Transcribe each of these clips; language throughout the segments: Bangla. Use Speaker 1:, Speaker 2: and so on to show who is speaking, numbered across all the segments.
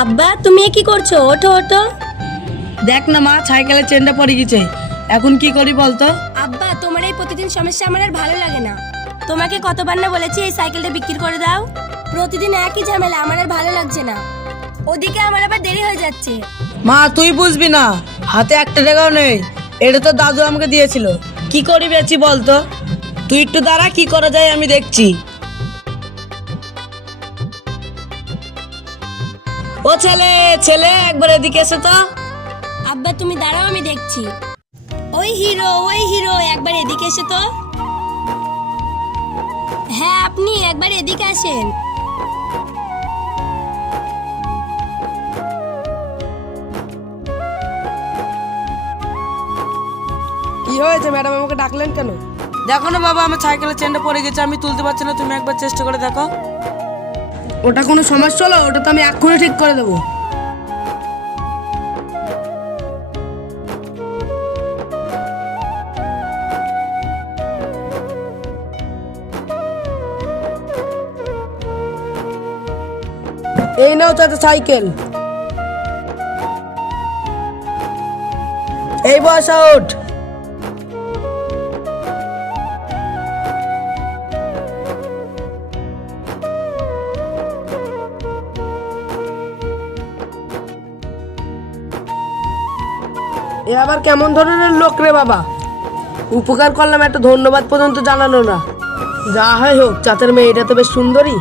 Speaker 1: আব্বা তুমি কি করছ? ওঠো ওঠো।
Speaker 2: দেখ না মা সাইকেলের চেনটা পড়ে গেছে। এখন কি করি বলতো?
Speaker 1: আব্বা তোমার এই প্রতিদিন সমস্যা আমার আর ভালো লাগে না। তোমাকে কতবার না বলেছি এই সাইকেলটা বিক্রি করে দাও? প্রতিদিন একই ঝামেলা আমার আর ভালো লাগছে না। ওদিকে আমার আবার দেরি হয়ে যাচ্ছে।
Speaker 2: মা তুই বুঝবি না হাতে একটা টাকাও নেই। এটা তো দাদু আমাকে দিয়েছিল। কি করি বেচি বলতো? তুই একটু দাঁড়া কি করা যায় আমি দেখছি। ও ছেলে ছেলে একবার এদিকে এসে তো।
Speaker 1: আব্বা তুমি দাঁড়াও আমি দেখছি। ওই হিরো ওই হিরো একবার এদিকে এসে তো। হ্যাঁ আপনি একবার এদিকে আসেন।
Speaker 2: কি হয়েছে ম্যাডাম আমাকে ডাকলেন কেন? দেখো না বাবা আমার সাইকেলের চেনটা পড়ে গেছে আমি তুলতে পারছি না তুমি একবার চেষ্টা করে দেখো। ওটা কোনো সমস্যা হলো ওটা তো আমি এক্ষুনি ঠিক করে দেবো। এই নাও চাচা সাইকেল। এই বয়স আউট। আবার কেমন ধরনের লোক রে বাবা? উপকার করলাম একটা ধন্যবাদ পর্যন্ত জানানো না। যা হয় হোক চাতের মেয়েটা তো বেশ সুন্দরী।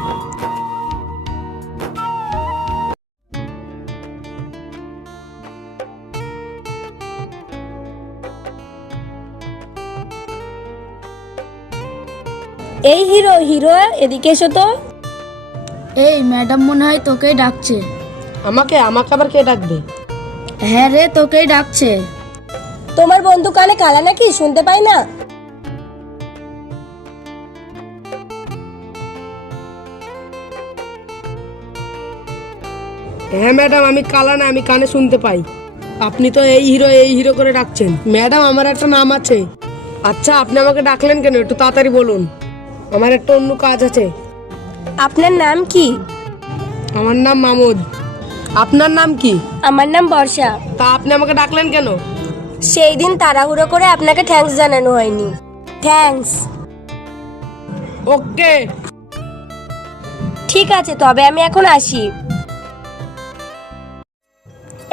Speaker 1: এই হিরো হিরো এদিকে এসো তো।
Speaker 3: এই ম্যাডাম মনে হয় তোকেই ডাকছে।
Speaker 2: আমাকে আমাকে আবার কে ডাকবে?
Speaker 3: হ্যাঁ রে তোকেই ডাকছে।
Speaker 1: তোমার বন্ধু কানে কালা নাকি শুনতে পাই না?
Speaker 2: হ্যাঁ ম্যাডাম আমি কালা না আমি কানে শুনতে পাই। আপনি তো এই হিরো এই হিরো করে ডাকছেন। ম্যাডাম আমার একটা নাম আছে। আচ্ছা আপনি আমাকে ডাকলেন কেন? একটু তাড়াতাড়ি বলুন। আমার একটা অন্য কাজ আছে।
Speaker 1: আপনার নাম কি?
Speaker 2: আমার নাম মামুদ আপনার নাম কি?
Speaker 1: আমার নাম বর্ষা।
Speaker 2: তা আপনি আমাকে ডাকলেন কেন?
Speaker 1: সেই দিন তাড়াহুড়ো করে আপনাকে থ্যাঙ্কস জানানো হয়নি। থ্যাঙ্কস।
Speaker 2: ওকে।
Speaker 1: ঠিক আছে তবে আমি এখন আসি।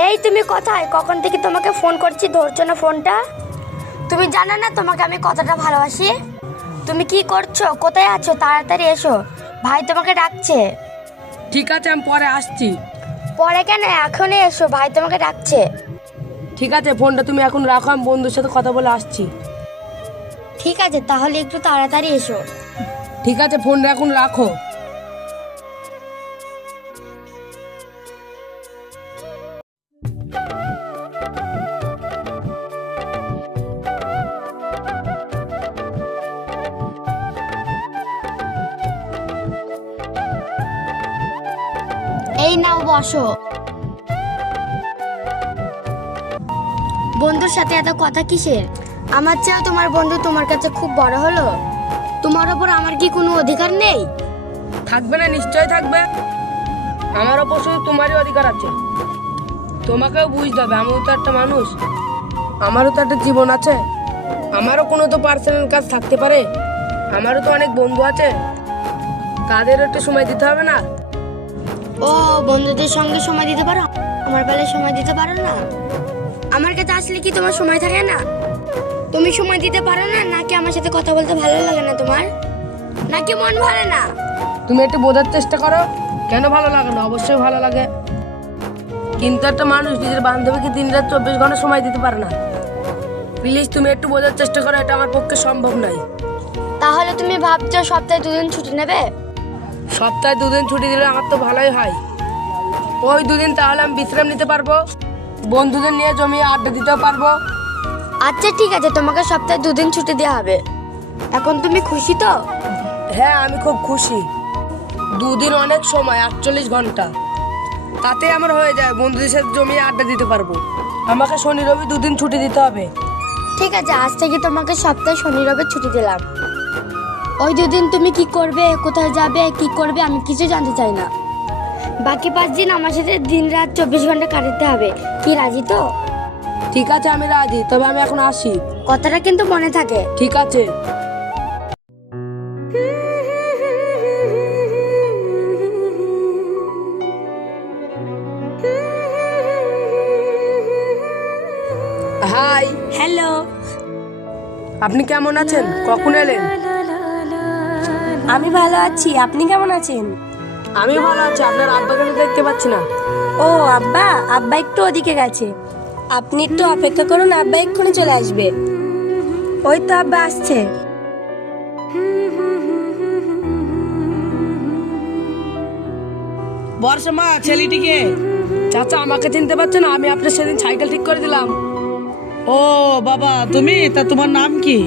Speaker 3: এই তুমি কোথায়? কখন থেকে তোমাকে ফোন করছি? ধরছো না ফোনটা? তুমি জানো না তোমাকে আমি কতটা ভালোবাসি? তুমি কি করছ? কোথায় আছো? তাড়াতাড়ি এসো। ভাই তোমাকে ডাকছে।
Speaker 2: ঠিক আছে আমি পরে আসছি।
Speaker 3: পরে কেন? এখনই এসো। ভাই তোমাকে ডাকছে।
Speaker 2: ঠিক আছে ফোনটা তুমি এখন রাখো আমি বন্ধুর সাথে কথা বলে আসছি।
Speaker 3: ঠিক আছে তাহলে একটু তাড়াতাড়ি এসো।
Speaker 2: ঠিক আছে ফোনটা এখন রাখো।
Speaker 3: এই নাও বসো। বন্ধুর সাথে এত কথা কিসের? আমার চেয়েও তোমার বন্ধু তোমার কাছে খুব বড় হলো। তোমার ওপর আমার কি কোনো অধিকার নেই?
Speaker 2: থাকবে না নিশ্চয় থাকবে। আমার ওপর শুধু তোমারই অধিকার আছে। তোমাকেও বুঝতে হবে আমিও তো একটা মানুষ। আমারও তো একটা জীবন আছে। আমারও কোনো তো পার্সোনাল কাজ থাকতে পারে। আমারও তো অনেক বন্ধু আছে। তাদের একটু সময় দিতে হবে না।
Speaker 3: ও বন্ধুদের সঙ্গে সময় দিতে পারো? আমার বেলায় সময় দিতে পারো না? আমার কাছে আসলে কি তোমার সময় থাকে না? তুমি সময় দিতে পারো না নাকি আমার সাথে কথা বলতে ভালো লাগে না তোমার? নাকি মন ভরে না?
Speaker 2: তুমি একটু বোঝার চেষ্টা করো। কেন ভালো লাগে না? অবশ্যই ভালো লাগে। কিন্তু একটা মানুষ নিজের বান্ধবীকে দিন রাত চব্বিশ ঘণ্টা সময় দিতে পারে না। প্লিজ তুমি একটু বোঝার চেষ্টা করো এটা আমার পক্ষে সম্ভব নয়।
Speaker 3: তাহলে তুমি ভাবছ সপ্তাহে দুদিন ছুটি নেবে?
Speaker 2: সপ্তাহে দুদিন ছুটি দিলে আমার তো ভালোই হয়। ওই দুদিন তাহলে আমি বিশ্রাম নিতে পারব। বন্ধুদের নিয়ে জমিয়ে আড্ডা দিতেও পারব।
Speaker 3: আচ্ছা ঠিক আছে তোমাকে সপ্তাহে দুদিন ছুটি দেওয়া হবে। এখন তুমি খুশি তো?
Speaker 2: হ্যাঁ আমি খুব খুশি। দুদিন অনেক সময় আটচল্লিশ ঘণ্টা। তাতে আমার হয়ে যায় বন্ধুদের সাথে জমিয়ে আড্ডা দিতে পারব। আমাকে শনি রবি দুদিন ছুটি দিতে হবে।
Speaker 3: ঠিক আছে আজ থেকে তোমাকে সপ্তাহে শনি রবে ছুটি দিলাম। ওই দুদিন তুমি কি করবে কোথায় যাবে কি করবে আমি কিছু জানতে চাই না। বাকি পাঁচ দিন আমার সাথে দিন রাত চব্বিশ ঘণ্টা কাটাতে হবে। কি রাজি তো?
Speaker 2: ঠিক আছে আমি রাজি তবে আমি এখন আসি।
Speaker 3: কথাটা কিন্তু মনে থাকে।
Speaker 2: ঠিক আছে। হাই
Speaker 1: হ্যালো
Speaker 2: আপনি কেমন আছেন? কখন এলেন?
Speaker 1: আমি ভালো আছি আপনি কেমন আছেন?
Speaker 2: আমি ভালো আছি আপনার আব্বাকে আমি দেখতে পাচ্ছি না?
Speaker 1: ও আব্বা আব্বা একটু ওদিকে গেছে। আপনি একটু অপেক্ষা করুন আব্বা এক্ষুনি চলে আসবে। ওই তো আব্বা আসছে।
Speaker 4: বর্ষা মা ছেলেটিকে।
Speaker 2: চাচা আমাকে চিনতে পারছেন না আমি আপনার সেদিন সাইকেল ঠিক করে দিলাম।
Speaker 4: ও বাবা তুমি? তা তোমার নাম কি?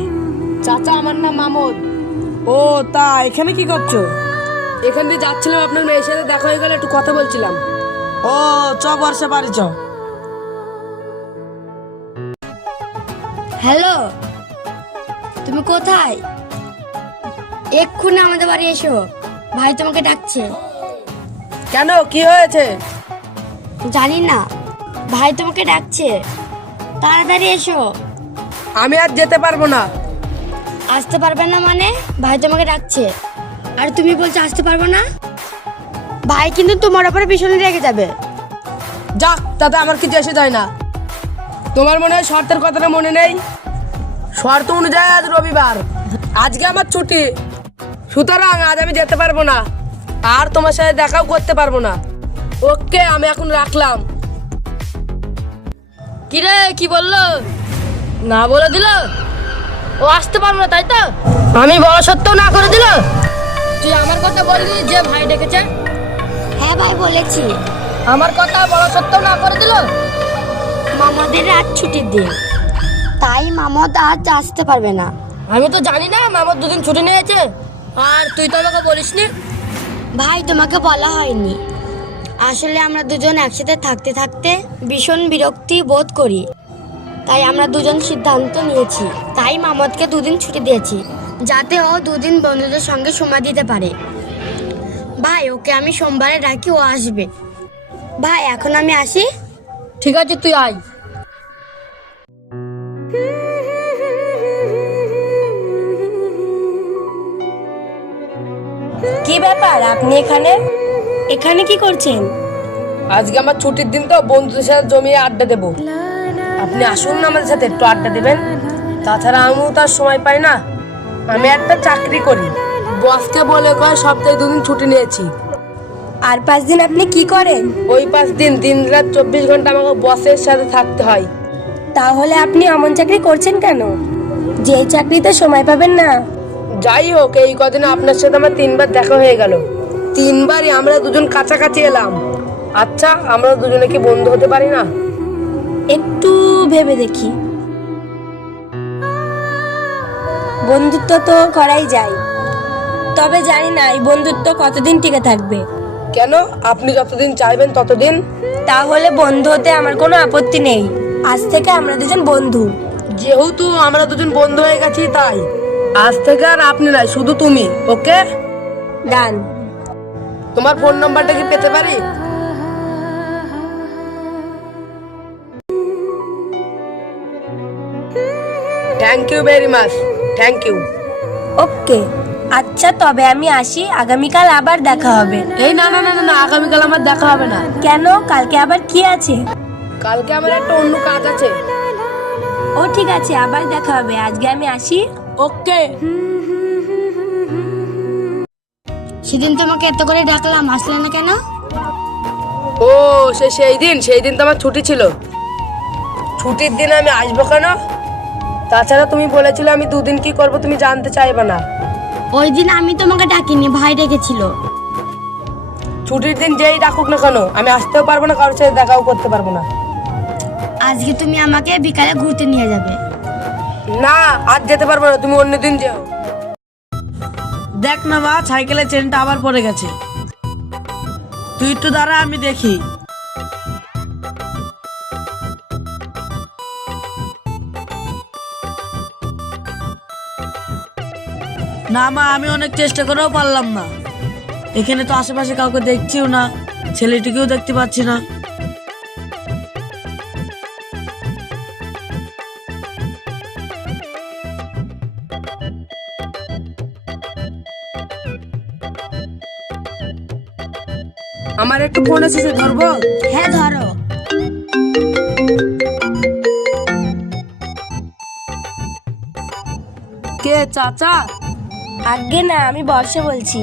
Speaker 2: চাচা আমার নাম মামুদ
Speaker 4: ও তা এখানে কি করছ?
Speaker 2: এখান দিয়ে যাচ্ছিলাম আপনার মেয়ের সাথে দেখা হয়ে গেলে একটু কথা বলছিলাম।
Speaker 4: ও চ বর্ষা বাড়ি চ
Speaker 3: হ্যালো তুমি কোথায়? এক্ষুনি আমাদের বাড়ি এসো ভাই তোমাকে ডাকছে।
Speaker 2: কেন কি হয়েছে?
Speaker 3: জানি না ভাই তোমাকে ডাকছে। তাড়াতাড়ি এসো।
Speaker 2: আমি আর যেতে পারব না।
Speaker 3: আসতে পারবে না মানে ভাই তোমাকে ডাকছে। আর তুমি বলছো আসতে পারব না? ভাই কিন্তু তোমার উপরে ভীষণ রেগে যাবে।
Speaker 2: যাক তাতে আমার কিছু এসে যায় না। তোমার মনে হয় শর্তের কথাটা মনে নেই? শর্ত অনুযায়ী আজ রবিবার। আজকে আমার ছুটি। সুতরাং আজ আমি যেতে পারব না। আর তোমার সাথে দেখাও করতে পারব না। ওকে আমি এখন রাখলাম।
Speaker 1: কিরে কি বলল? না বলে দিল? ও আসতে পারব না তাই তো? আমি বড় সত্ত্বেও না করে দিল? তুই আমার কথা বললি যে ভাই ডেকেছে
Speaker 3: হ্যাঁ ভাই বলেছি।
Speaker 1: আমার কথা বড় সত্ত্বেও না করে দিল?
Speaker 3: মামাদের আজ ছুটির দিন। তাই মামদ আজ আসতে পারবে না।
Speaker 1: আমি তো জানি না মামার দুদিন ছুটি নিয়েছে। আর তুই তো আমাকে বলিসনি?
Speaker 3: ভাই তোমাকে বলা হয়নি। আসলে আমরা দুজন একসাথে থাকতে থাকতে ভীষণ বিরক্তি বোধ করি। তাই আমরা দুজন সিদ্ধান্ত নিয়েছি। তাই মামদকে দুদিন ছুটি দিয়েছি। যাতে ও দুদিন বন্ধুদের সঙ্গে সময় দিতে পারে। ভাই ওকে আমি সোমবারে ডাকি ও আসবে। ভাই এখন আমি আসি?
Speaker 1: ঠিক আছে তুই আয়। কি ব্যাপার আপনি এখানে? এখানে কি করছেন?
Speaker 2: আজকে আমার ছুটির দিন তো বন্ধুদের সাথে জমিয়ে আড্ডা দেবো। আপনি আসুন না আমাদের সাথে একটু আড্ডা দেবেন। তাছাড়া আমিও তার সময় পাই না। আমি একটা চাকরি করি। বসকে বলে কয় সপ্তাহে দুদিন ছুটি নিয়েছি।
Speaker 1: আর পাঁচ দিন আপনি কি করেন?
Speaker 2: ওই পাঁচ দিন দিন রাত চব্বিশ ঘণ্টা আমাকে বসের সাথে থাকতে হয়।
Speaker 1: তাহলে আপনি অমন চাকরি করছেন কেন? যে চাকরিতে সময় পাবেন না।
Speaker 2: যাই হোক এই কদিন আপনার সাথে আমার তিনবার দেখা হয়ে গেল। তিনবারই আমরা দুজন কাছাকাছি এলাম। আচ্ছা আমরা দুজনে কি বন্ধু হতে পারি না?
Speaker 1: একটু ভেবে দেখি। বন্ধুত্ব তো করাই যায়। তবে জানি না এই বন্ধুত্ব কতদিন টিকে থাকবে।
Speaker 2: কেন? আপনি যতদিন চাইবেন ততদিন।
Speaker 1: তাহলে বন্ধু হতে আমার কোনো আপত্তি নেই। আজ থেকে আমরা দুজন বন্ধু।
Speaker 2: যেহেতু আমরা দুজন বন্ধু হয়ে গেছি তাই। আজ থেকে আর আপনি নাই শুধু তুমি ওকে?
Speaker 1: ডান।
Speaker 2: তোমার ফোন নাম্বারটা কি পেতে পারি? Thank you very much thank you
Speaker 1: okay আচ্ছা তবে আমি আসি। আগামীকাল আবার দেখা হবে।
Speaker 2: এই না না না না, না আগামীকাল আমার দেখা হবে না।
Speaker 1: কেন? কালকে আবার কি আছে?
Speaker 2: কালকে আমার একটা অন্য কাজ আছে।
Speaker 1: ও ঠিক আছে আবার দেখা হবে। আজকে আমি আসি।
Speaker 2: ওকে
Speaker 3: সেদিন তোমাকে এত করে ডাকলাম আসলে না কেন?
Speaker 2: ও সে সেই দিন সেই দিন তো আমার ছুটি ছিল। ছুটির দিন আমি আসব কেন? তাছাড়া তুমি বলেছিলে আমি দুদিন কি করব তুমি জানতে চাইবে না।
Speaker 3: ওই দিন আমি তোমাকে ডাকিনি ভাই ডেকেছিল।
Speaker 2: ছুটির দিন যেই ডাকুক না কেন আমি আসতেও পারব না কারোর সাথে দেখাও করতে পারব না।
Speaker 3: আজকে তুমি আমাকে বিকালে ঘুরতে নিয়ে যাবে।
Speaker 2: না আজ যেতে পারব না তুমি অন্য দিন যেও।
Speaker 4: দেখ না বা সাইকেলের চেনটা আবার পড়ে গেছে। তুই একটু দাঁড়া আমি দেখি। না মা আমি অনেক চেষ্টা করেও পারলাম না। এখানে তো আশেপাশে কাউকে দেখছিও না ছেলেটিকেও দেখতে পাচ্ছি না।
Speaker 2: আমার একটু ফোন এসেছে ধরবো?
Speaker 3: হ্যাঁ ধরো।
Speaker 2: কে চাচা?
Speaker 1: আগে না আমি বর্ষা বলছি।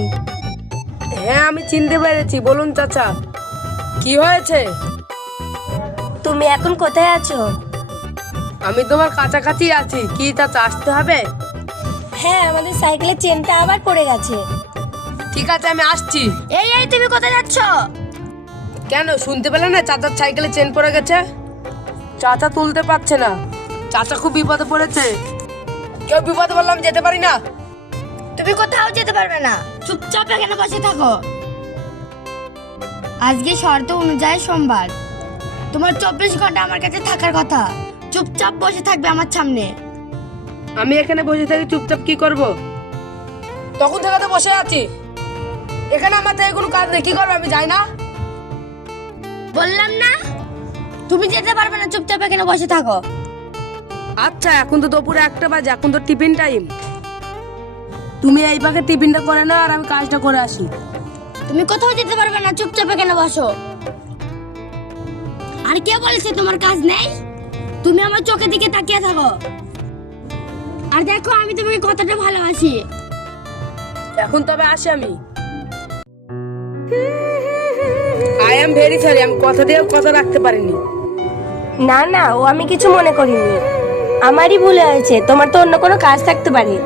Speaker 2: হ্যাঁ আমি চিনতে পেরেছি। বলুন চাচা। কি হয়েছে?
Speaker 1: তুমি এখন কোথায় আছো?
Speaker 2: আমি তোমার কাছাকাছি আছি। কি চাচা আসতে হবে?
Speaker 1: হ্যাঁ আমাদের সাইকেলের চেনটা আবার পড়ে গেছে।
Speaker 2: ঠিক আছে আমি আসছি।
Speaker 3: এই এই তুমি কোথায় যাচ্ছ?
Speaker 2: কেন শুনতে পেলে না চাচার সাইকেলে চেন পড়ে গেছে? চাচা তুলতে পারছে না। চাচা খুব বিপদে পড়েছে। কেউ বিপদে বললাম যেতে পারি না।
Speaker 3: তুমি কোথাও যেতে পারবে না। চুপচাপ এখানে বসে থাকো। আজকে শর্ত অনুযায়ী সোমবার। তোমার চব্বিশ ঘণ্টা আমার কাছে থাকার কথা। চুপচাপ বসে থাকবে আমার সামনে।
Speaker 2: আমি এখানে বসে থাকি চুপচাপ কি করব? তখন থেকে তো বসে আছি। এখানে আমার থেকে কোনো কাজ নেই কি করব আমি যাই না।
Speaker 3: বললাম না তুমি যেতে পারবে না চুপচাপ এখানে বসে থাকো।
Speaker 2: আচ্ছা এখন তো দুপুরে একটা বাজে এখন তো টিফিন টাইম। তুমি এই পাখে টিফিনটা করে না আর আমি কাজটা করে আসি।
Speaker 3: তুমি কোথাও যেতে পারবে না চুপচাপ এখানে বসো? আর কে বলেছে তোমার কাজ নেই? তুমি আমার চোখের দিকে তাকিয়ে থাকো। আর দেখো আমি তোমাকে কতটা ভালোবাসি।
Speaker 2: এখন তবে আসি আমি। আই এম ভেরি সরি আমি কথা দিয়েও কথা রাখতে পারিনি।
Speaker 1: না না ও আমি কিছু মনে করিনি। আমারই ভুল হয়েছে তোমার তো অন্য কোনো কাজ থাকতে পারে।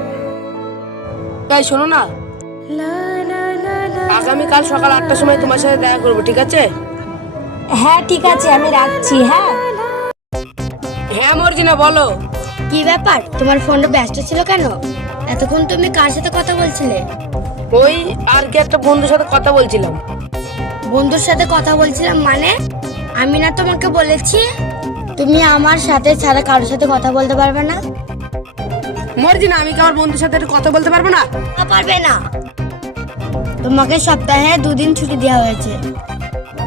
Speaker 2: তাই শোনো না। আগামীকাল সকাল আটটার সময় তোমার সাথে দেখা করব ঠিক আছে?
Speaker 1: হ্যাঁ ঠিক আছে আমি রাখছি হ্যাঁ।
Speaker 2: হ্যাঁ মর্জিনা বলো।
Speaker 3: কি ব্যাপার? তোমার ফোনটা ব্যস্ত ছিল কেন? এতক্ষণ তুমি কার সাথে কথা বলছিলে?
Speaker 2: ওই আর কি একটা বন্ধুর সাথে কথা বলছিলাম।
Speaker 3: বন্ধুর সাথে কথা বলছিলাম মানে? আমি না তোমাকে বলেছি তুমি আমার সাথে ছাড়া কারোর সাথে কথা বলতে পারবে না।
Speaker 2: মর্জিনা আমি কি আমার বন্ধুর সাথে একটু কথা বলতে পারব না?
Speaker 3: তা পারবে না। তোমাকে সপ্তাহে দুদিন ছুটি দেওয়া হয়েছে।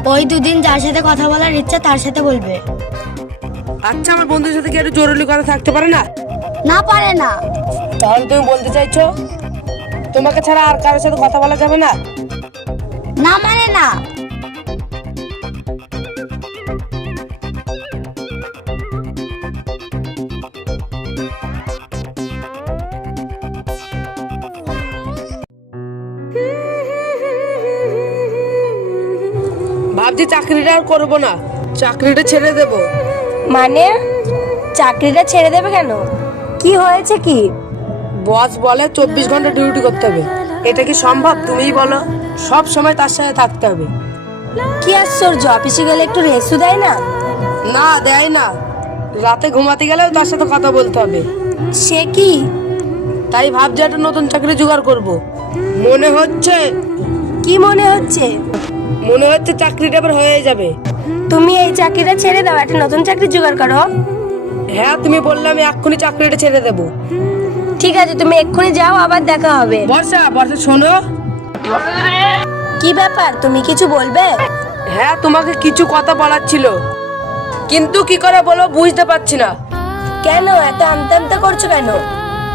Speaker 3: ওই দুদিন যার সাথে কথা বলার ইচ্ছা তার সাথে বলবে।
Speaker 2: আচ্ছা আমার বন্ধুর সাথে কি একটু জরুরি কথা থাকতে পারে না?
Speaker 3: না পারে না।
Speaker 2: তাহলে তুমি বলতে চাইছো তোমাকে ছাড়া আর কারোর সাথে কথা বলা যাবে না?
Speaker 3: না মানে না।
Speaker 2: ভাবছি চাকরিটা আর করব না চাকরিটা ছেড়ে দেব।
Speaker 1: মানে? চাকরিটা ছেড়ে দেবে কেন? কি হয়েছে কি?
Speaker 2: বস বলে চব্বিশ ঘণ্টা ডিউটি করতে হবে। এটা কি সম্ভব? তুমিই বলো। সব সময় তার সাথে থাকতে হবে।
Speaker 1: কি আশ্চর্য অফিসে গেলে একটু রেস্টও দেয় না?
Speaker 2: না দেয় না। রাতে ঘুমাতে গেলেও তার সাথে কথা বলতে হবে।
Speaker 1: সে কি?
Speaker 2: তাই ভাবছি একটা নতুন চাকরি জোগাড় করব। মনে হচ্ছে
Speaker 1: কি মনে হচ্ছে?
Speaker 2: মনে হচ্ছে চাকরিটা আবার হয়ে যাবে।
Speaker 1: তুমি এই চাকরিটা ছেড়ে দাও একটা নতুন চাকরি জোগাড় করো।
Speaker 2: হ্যাঁ তুমি বললে আমি এক্ষুনি চাকরিটা ছেড়ে দেবো।
Speaker 1: ঠিক আছে তুমি এক্ষুনি যাও আবার দেখা হবে।
Speaker 2: বর্ষা বর্ষা শোনো।
Speaker 1: কি ব্যাপার তুমি কিছু বলবে?
Speaker 2: হ্যাঁ তোমাকে কিছু কথা বলার ছিল। কিন্তু কি করে বলো বুঝতে পারছি না।
Speaker 1: কেন এত আমতা আমতা করছ কেন?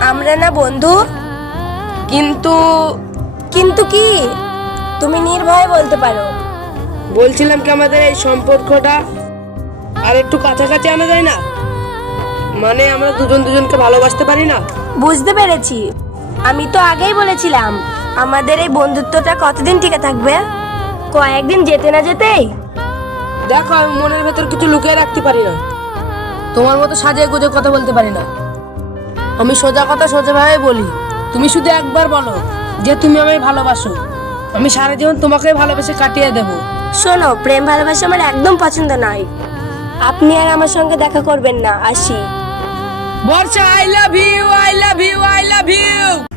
Speaker 1: আমরা না বন্ধু?
Speaker 2: কিন্তু
Speaker 1: কিন্তু কি? তুমি নির্ভয়ে বলতে পারো।
Speaker 2: বলছিলাম কি আমাদের এই সম্পর্কটা আর একটু কাছাকাছি আনা যায় না? মানে আমরা দুজন দুজনকে ভালোবাসতে পারি না?
Speaker 1: বুঝতে পেরেছি। আমি তো আগেই বলেছিলাম আমাদের এই বন্ধুত্বটা কতদিন টিকে থাকবে? কয়েকদিন যেতে না যেতেই?
Speaker 2: দেখো আমি মনের ভেতর কিছু লুকিয়ে রাখতে পারি না। তোমার মতো সাজিয়ে গুজে কথা বলতে পারি না। আমি সোজা কথা সোজাভাবে বলি। তুমি শুধু একবার বলো যে তুমি আমায় ভালোবাসো। আমি সারা জীবন তোমাকে ভালোবেসে কাটিয়ে দেব।
Speaker 1: শোনো প্রেম ভালোবাসা আমার একদম পছন্দ নয়। আপনি আর আমার সঙ্গে দেখা করবেন না আসি।
Speaker 2: Barsha I love you I love you I love you